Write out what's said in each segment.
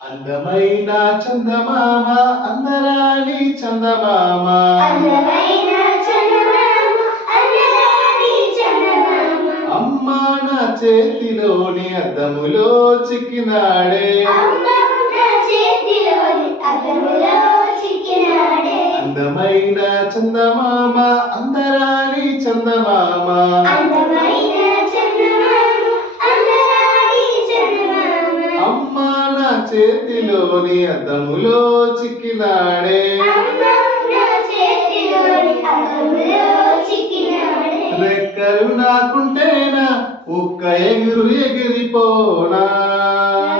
అందమైన చందమామ అందరాని చందమామ అందమైన చందమామ అందరాని చందమామ అమ్మ నా చేతిలోని అద్దములో చిక్కినాడే అమ్మ నా చేతిలోని అద్దములో చిక్కినాడే అందమైన చందమామ అందరాని చందమామ అందమైన చందమామ అందరాని చందమామ అమ్మ నా చేతిలోని అద్దములో చిక్కినాడే అమ్మ నా చేతిలోని అద్దములో చిక్కినాడే రెక్కలు నాకుంటేనా ఒక్క ఎగురు ఎగిరిపోనా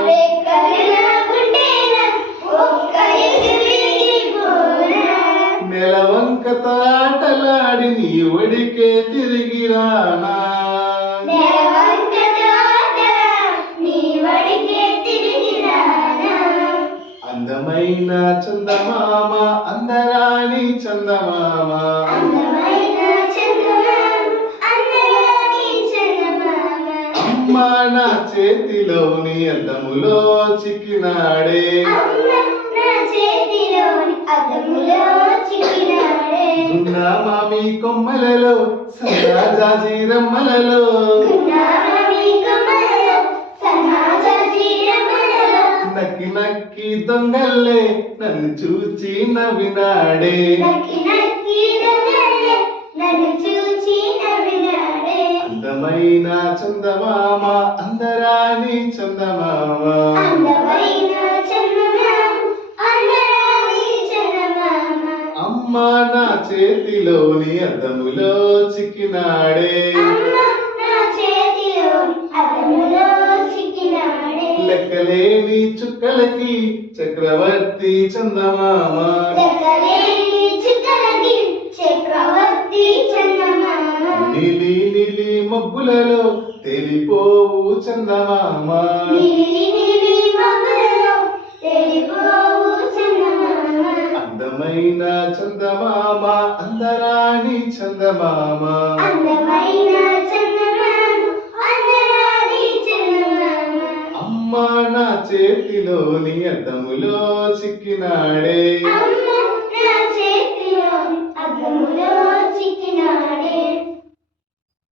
రెక్కలు నాకుంటేనా ఒక్క ఎగురు ఎగిరిపోనా నెలవంకతో ఆటలాడి నీ ఒడికే తిరిగి రానా నెలవంకతో ఆటలా నీ వడికే తిరిగి రానా అందమైన చందమామ అందరాని చందమామ అందమైన చందమామ అందరాని చందమామ అమ్మ నా చేతిలోని అద్దములో చిక్కినాడే అమ్మ నా చేతిలోని అద్దములో చిక్కినాడే మామి కొమ్మలలో సదాజాజి రమ్మలలో గున్నామి కమలలో సమాజ జీరమలలో నక్కి నక్కి దొంగల్లే నన్ను చూచి నవ్వినాడే నక్కి నక్కి దొంగలే నన్ను చూచి నవ్వినాడే అందమైన చందమామ అందరాని చందమామ అందమైన చందమామ అందరాని చందమామ అమ్మ నా చేతిలోని అద్దములో చిక్కినాడే అమ్మ నా చేతిలోని అద్దములో చిక్కినాడే లెక్కలేని చుక్కలకి చక్రవర్తి చందమామ లెక్కలేని చుక్కలకి చక్రవర్తి చందమామ నీలి నీలి మబ్బులలో తేలిపోవు చందమామ నీలి నీలి మబ్బులలో తేలిపోవు చందమామ అందమైన చందమామ అందరాని చందమామ అందమైన చందమామ అందరాని చందమామ అమ్మ నా చేతిలోని అద్దములో చిక్కినాడే అమ్మ నా చేతిలోని అద్దములో చిక్కినాడే